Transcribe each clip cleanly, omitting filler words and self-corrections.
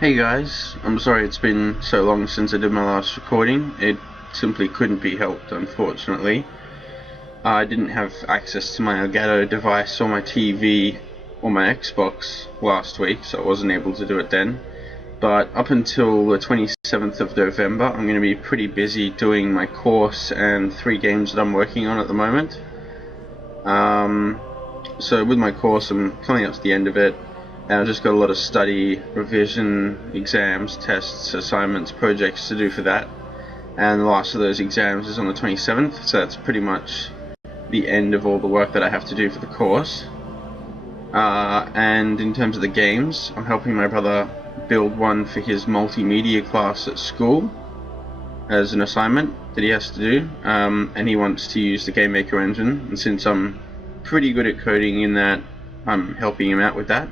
Hey guys, I'm sorry it's been so long since I did my last recording. It simply couldn't be helped, unfortunately. I didn't have access to my Elgato device or my TV or my Xbox last week, so I wasn't able to do it then. But up until the 27th of November, I'm going to be pretty busy doing my course and 3 games that I'm working on at the moment. So with my course, I'm coming up to the end of it, and I've just got a lot of study, revision, exams, tests, assignments, projects to do for that. And the last of those exams is on the 27th, so that's pretty much the end of all the work that I have to do for the course. And in terms of the games, I'm helping my brother build one for his multimedia class at school as an assignment that he has to do, and he wants to use the GameMaker engine, and since I'm pretty good at coding in that, I'm helping him out with that.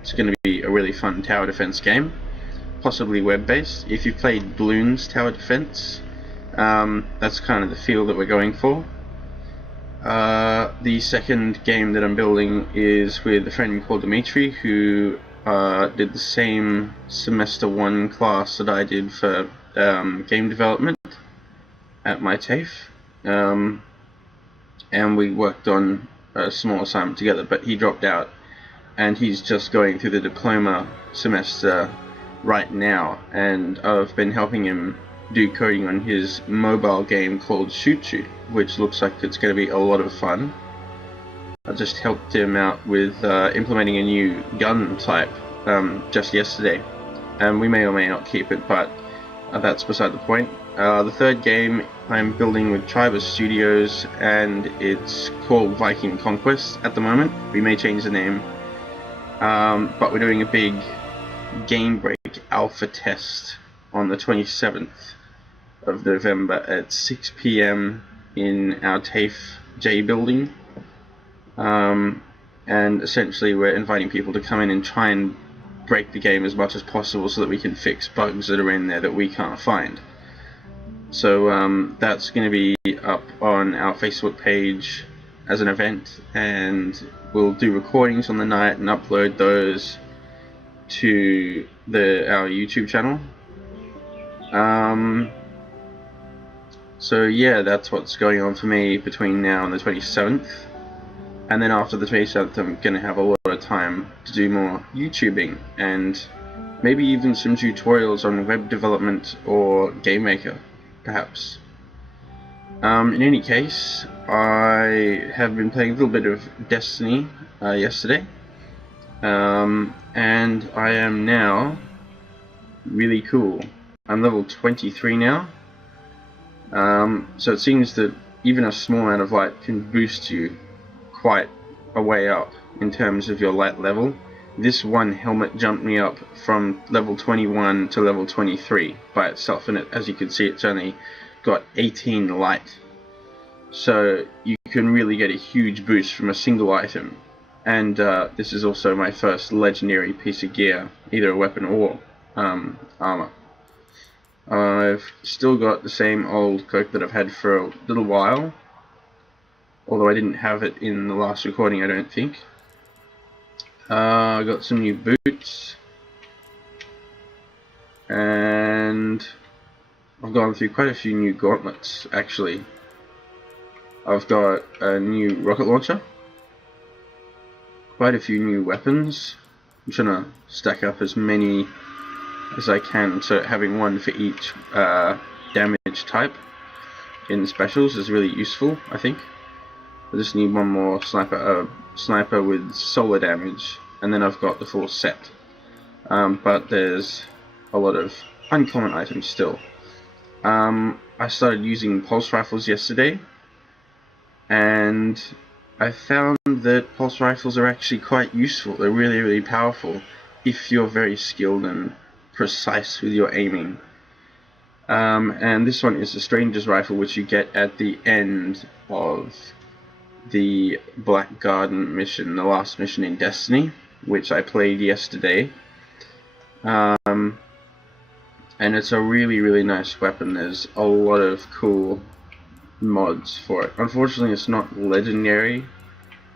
It's going to be a really fun tower defense game, possibly web-based. If you've played Bloons Tower Defense, that's kind of the feel that we're going for. The second game that I'm building is with a friend called Dimitri, who did the same semester 1 class that I did for game development at my TAFE, and we worked on a small assignment together, but he dropped out and he's just going through the diploma semester right now, and I've been helping him do coding on his mobile game called Shoot Shoot, which looks like it's going to be a lot of fun. I just helped him out with implementing a new gun type just yesterday, and we may or may not keep it, but that's beside the point. The third game I'm building with Tribus Studios, and it's called Viking Conquest at the moment. We may change the name, but we're doing a big game break alpha test on the 27th of November at 6 PM in our TAFE J building, and essentially we're inviting people to come in and try and break the game as much as possible so that we can fix bugs that are in there that we can't find. So that's going to be up on our Facebook page as an event, and we'll do recordings on the night and upload those to our YouTube channel. So yeah, that's what's going on for me between now and the 27th. And then after the 27th, I'm going to have a lot of time to do more YouTubing and maybe even some tutorials on web development or GameMaker, perhaps. In any case, I have been playing a little bit of Destiny yesterday, and I am now really cool. I'm level 23 now, so it seems that even a small amount of light can boost you quite a way up in terms of your light level. This one helmet jumped me up from level 21 to level 23 by itself, and as you can see, it's only got 18 light, so you can really get a huge boost from a single item. And this is also my first legendary piece of gear, either a weapon or armor. I've still got the same old cloak that I've had for a little while, although I didn't have it in the last recording, I don't think. I got some new boots, and I've gone through quite a few new gauntlets actually. I've got a new rocket launcher, quite a few new weapons. I'm trying to stack up as many as I can, so having one for each damage type in the specials is really useful, I think. I just need one more sniper with solar damage, and then I've got the full set. But there's a lot of uncommon items still. I started using pulse rifles yesterday, and I found that pulse rifles are actually quite useful. They're really, really powerful if you're very skilled and precise with your aiming. And this one is the Stranger's Rifle, which you get at the end of the Black Garden mission, the last mission in Destiny, which I played yesterday. And it's a really, really nice weapon. There's a lot of cool mods for it. Unfortunately, it's not legendary,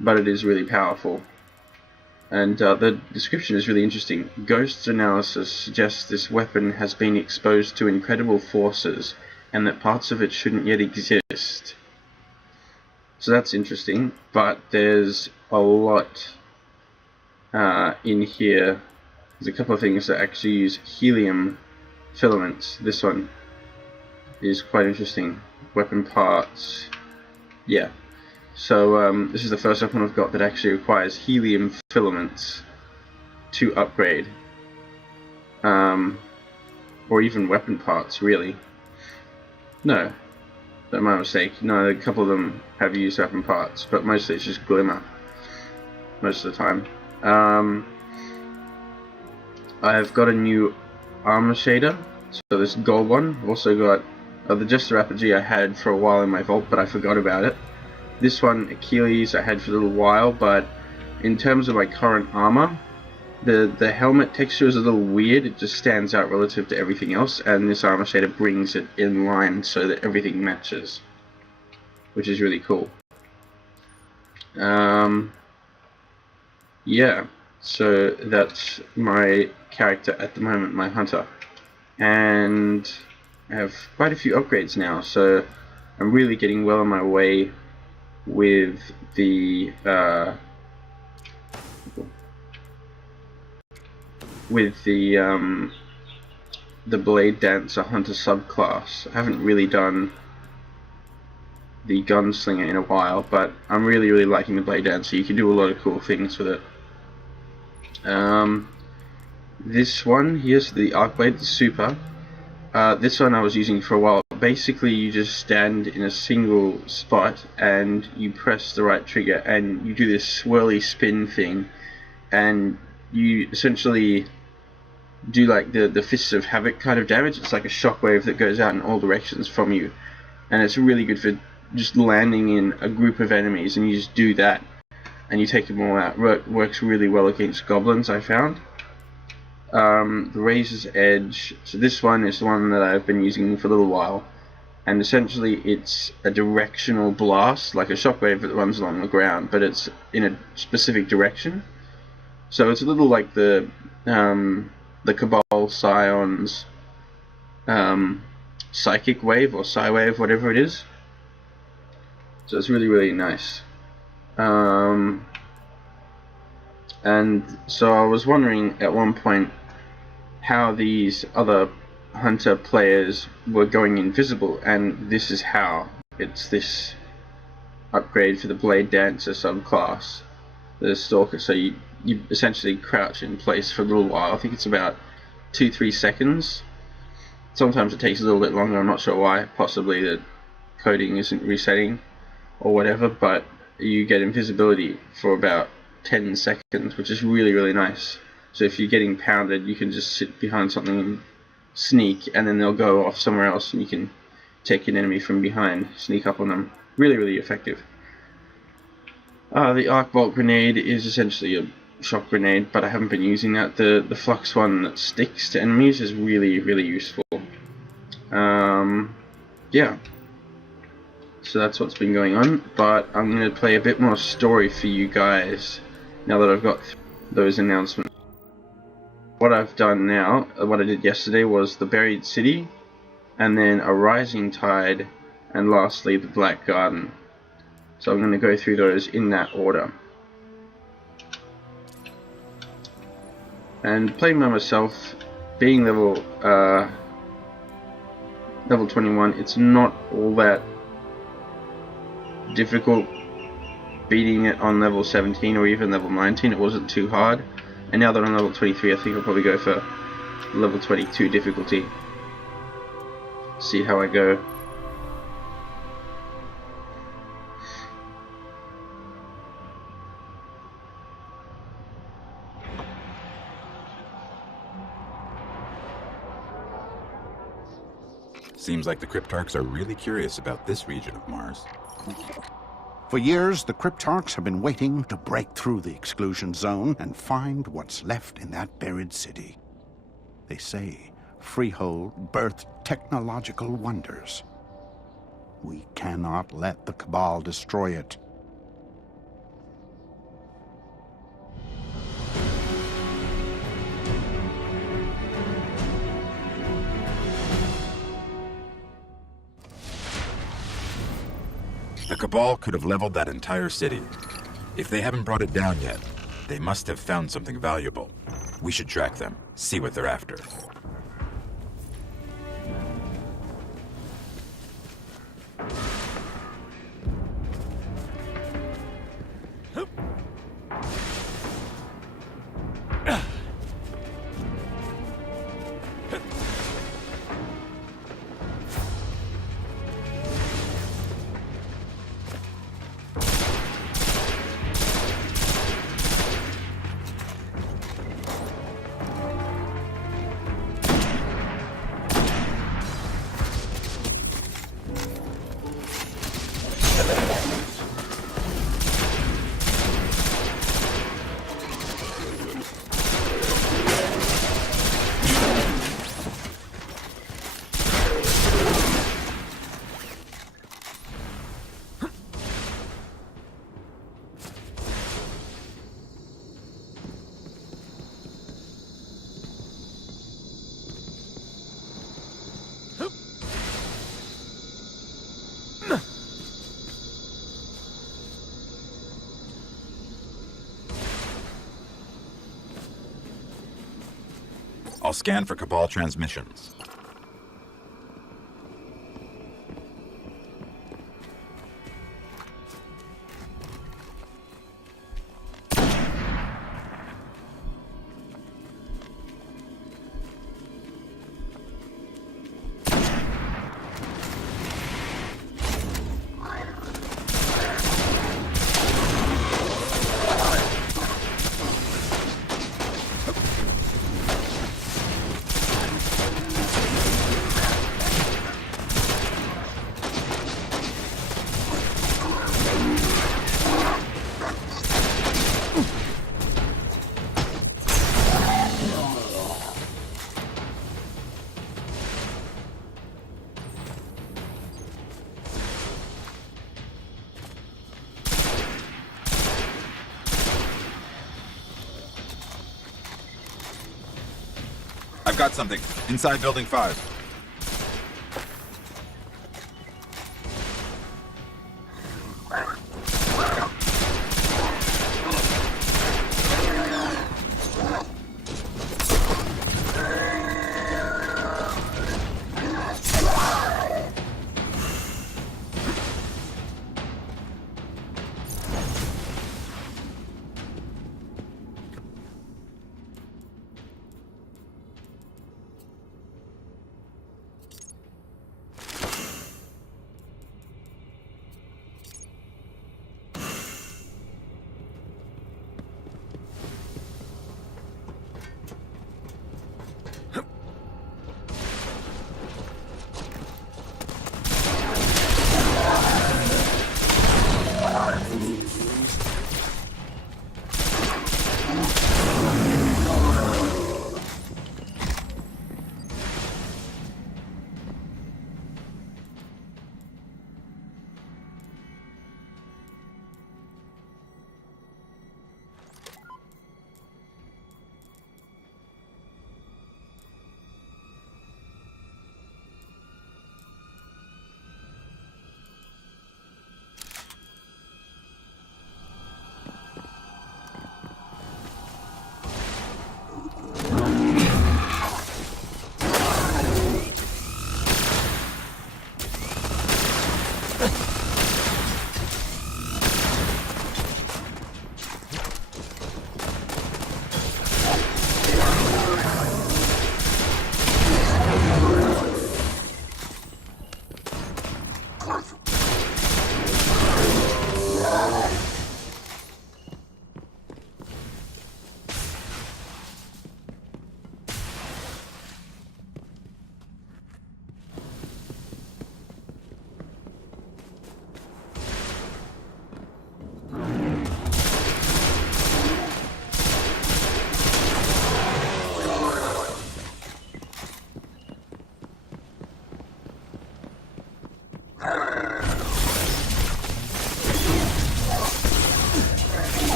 but it is really powerful. And the description is really interesting. Ghost's analysis suggests this weapon has been exposed to incredible forces and that parts of it shouldn't yet exist. So that's interesting, but there's a lot in here. There's a couple of things that actually use helium filaments. This one is quite interesting. Weapon parts. Yeah. So this is the first weapon I've got that actually requires helium filaments to upgrade. Or even weapon parts, really. No, that's my mistake. No, a couple of them have used weapon parts, but mostly it's just glimmer. Most of the time. I've got a new armor shader. So this gold one. I've also got the Jester Apogee I had for a while in my vault, but I forgot about it. This one, Achilles, I had for a little while, but in terms of my current armor, the helmet texture is a little weird. It just stands out relative to everything else, and this armor shader brings it in line so that everything matches, which is really cool. Yeah, so that's my character at the moment, my hunter, and I have quite a few upgrades now, so I'm really getting well on my way with the Blade Dancer Hunter subclass. I haven't really done the Gunslinger in a while, but I'm really liking the Blade Dancer. You can do a lot of cool things with it. This one here's the Arcblade, the Super. This one I was using for a while. Basically, you just stand in a single spot and you press the right trigger, and you do this swirly spin thing, and you essentially do like the Fists of Havoc kind of damage. It's like a shockwave that goes out in all directions from you, and it's really good for just landing in a group of enemies, and you just do that and you take them all out. Works really well against goblins, I found. The Razor's Edge, so this one is the one that I've been using for a little while, and essentially it's a directional blast, like a shockwave that runs along the ground, but it's in a specific direction. So it's a little like the Cabal Scion's Psychic Wave or Psy-Wave, whatever it is. So it's really nice. And so I was wondering at one point how these other hunter players were going invisible, and this is how. It's this upgrade for the Blade Dancer subclass, the Stalker. So you essentially crouch in place for a little while. I think it's about 2-3 seconds. Sometimes it takes a little bit longer, I'm not sure why. Possibly the coding isn't resetting or whatever, but you get invisibility for about 10 seconds, which is really nice. So if you're getting pounded, you can just sit behind something and sneak, and then they'll go off somewhere else and you can take an enemy from behind, sneak up on them. Really effective. The Arc Bolt Grenade is essentially a shock grenade, but I haven't been using that. The Flux one that sticks to enemies is really useful. Yeah. So that's what's been going on, but I'm going to play a bit more story for you guys now that I've got those announcements. What I've done now, what I did yesterday, was the Buried City, and then a Rising Tide, and lastly the Black Garden. So I'm going to go through those in that order. And playing by myself, being level 21, it's not all that difficult beating it on level 17 or even level 19. It wasn't too hard, and now that I'm level 23, I think I'll probably go for level 22 difficulty. See how I go. Seems like the Cryptarchs are really curious about this region of Mars. For years, the Cryptarchs have been waiting to break through the exclusion zone and find what's left in that buried city. They say Freehold birthed technological wonders. We cannot let the Cabal destroy it. The Cabal could have leveled that entire city. If they haven't brought it down yet, they must have found something valuable. We should track them, see what they're after. I'll scan for Cabal transmissions. I've got something. Inside Building 5.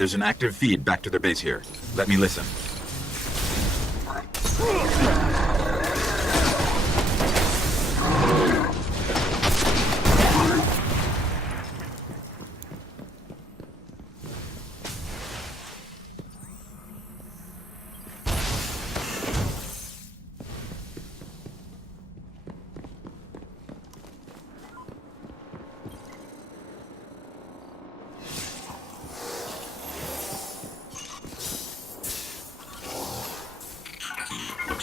There's an active feed back to their base here. Let me listen.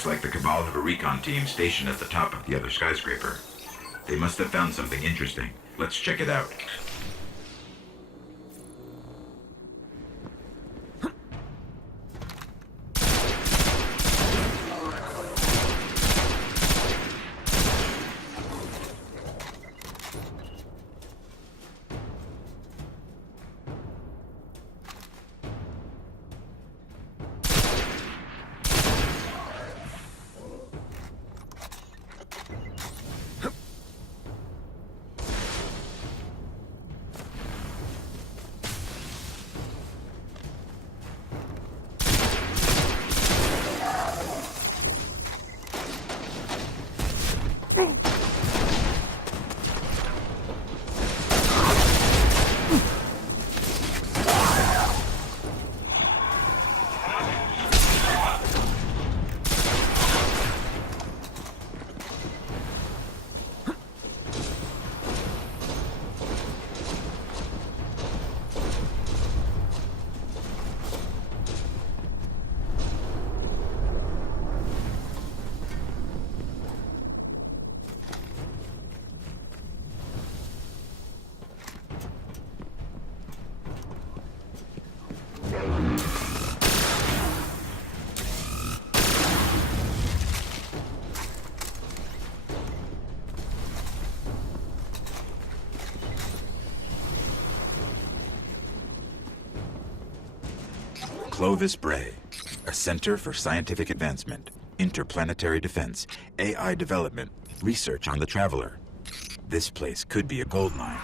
like the Cabal have a recon team stationed at the top of the other skyscraper. They must have found something interesting. Let's check it out. Clovis Bray, a center for scientific advancement, interplanetary defense, AI development, research on the Traveler. This place could be a gold mine.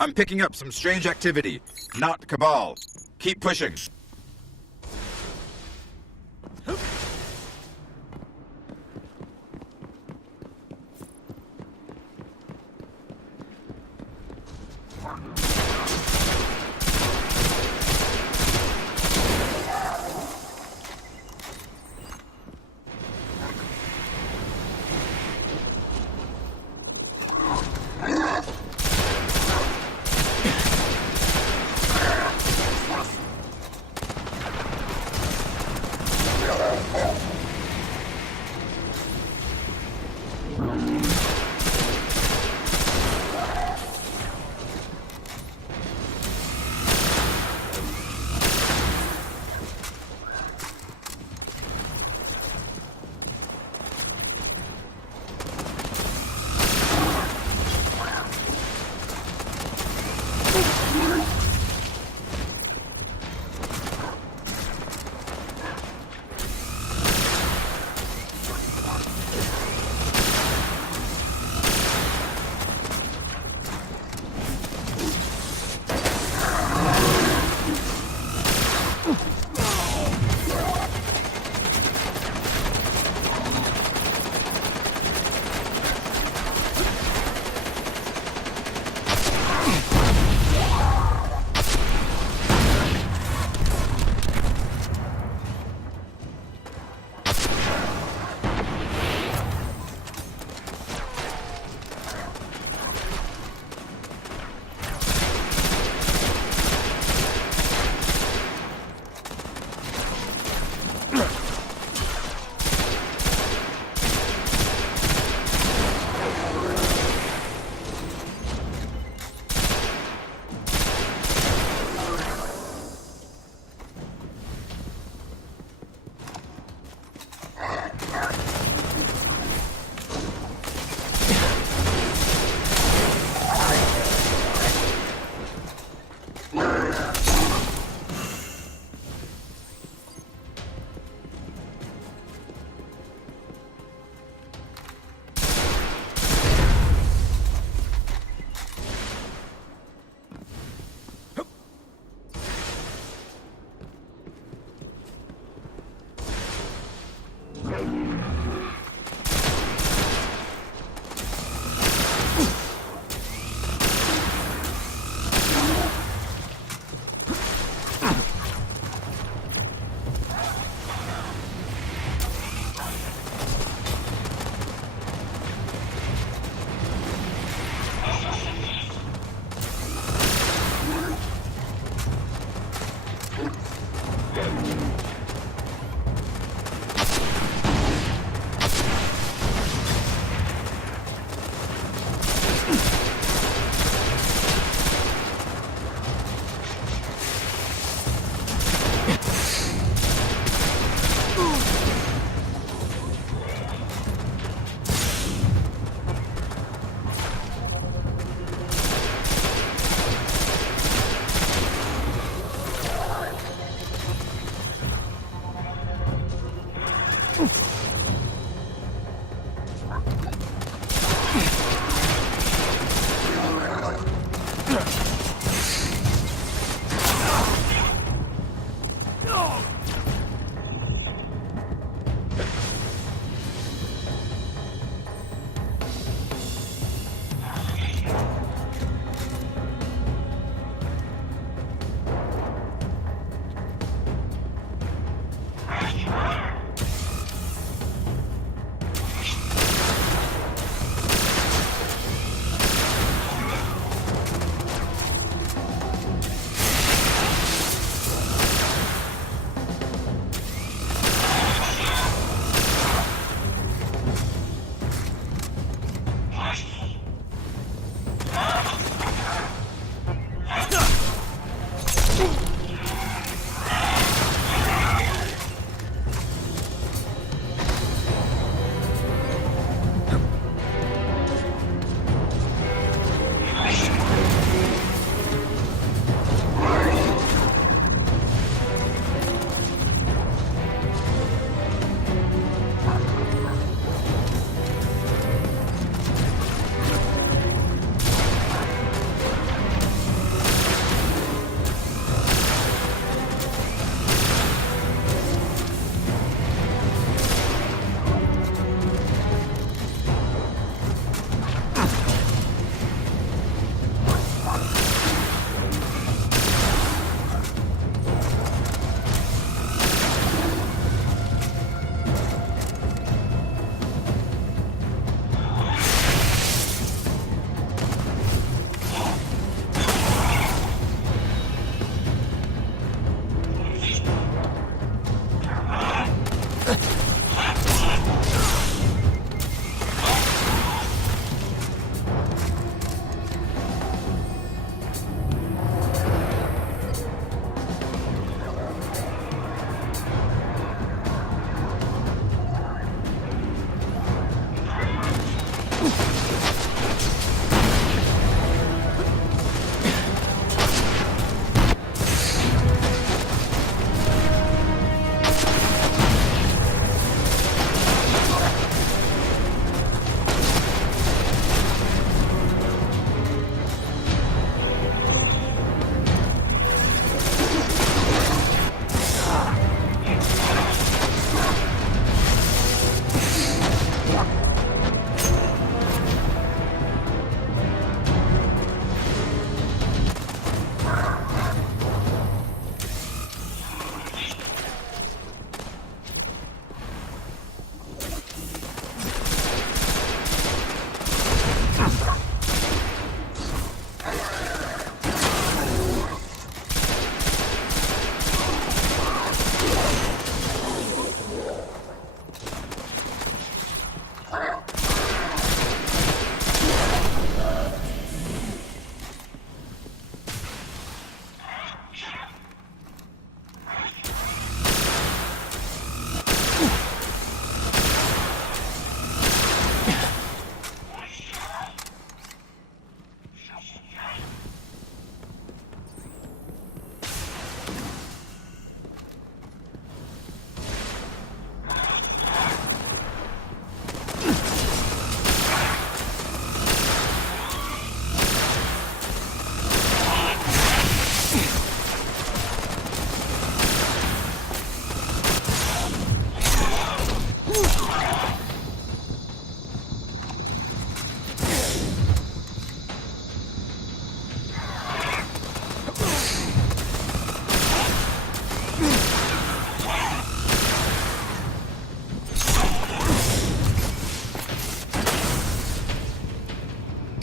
I'm picking up some strange activity. Not Cabal. Keep pushing.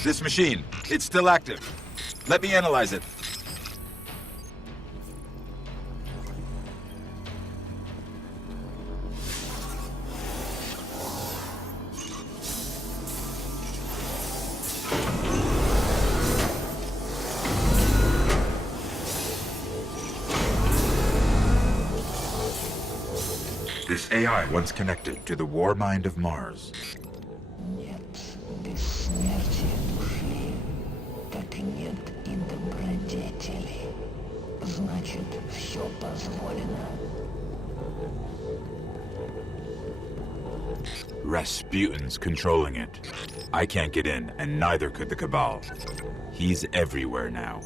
This machine, it's still active. Let me analyze it. This AI once connected to the war mind of Mars. Нет бессмертия души, как нет и добродетели. Значит, все позволено. Rasputin's controlling it. I can't get in, and neither could the Cabal. He's everywhere now.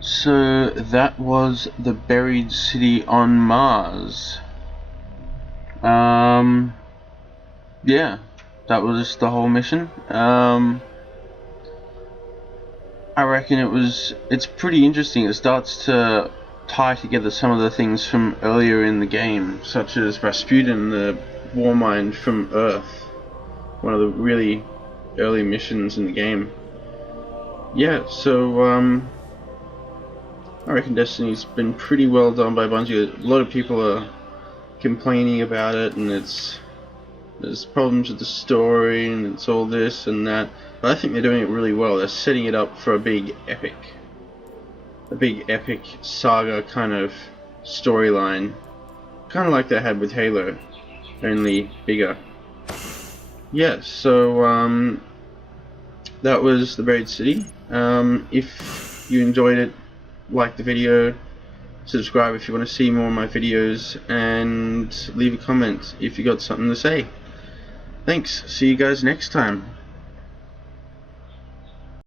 So that was the buried city on Mars. Yeah, that was the whole mission. I reckon it's pretty interesting. It starts to tie together some of the things from earlier in the game, such as Rasputin, the war mind from Earth, one of the really early missions in the game. Yeah, so I reckon Destiny's been pretty well done by Bungie. A lot of people are complaining about it, and there's problems with the story, and it's all this and that. But I think they're doing it really well. They're setting it up for a big epic saga kind of storyline, kind of like they had with Halo, only bigger. Yeah, so that was the Buried City. If you enjoyed it, like the video, subscribe if you want to see more of my videos, and leave a comment if you got something to say. Thanks, see you guys next time.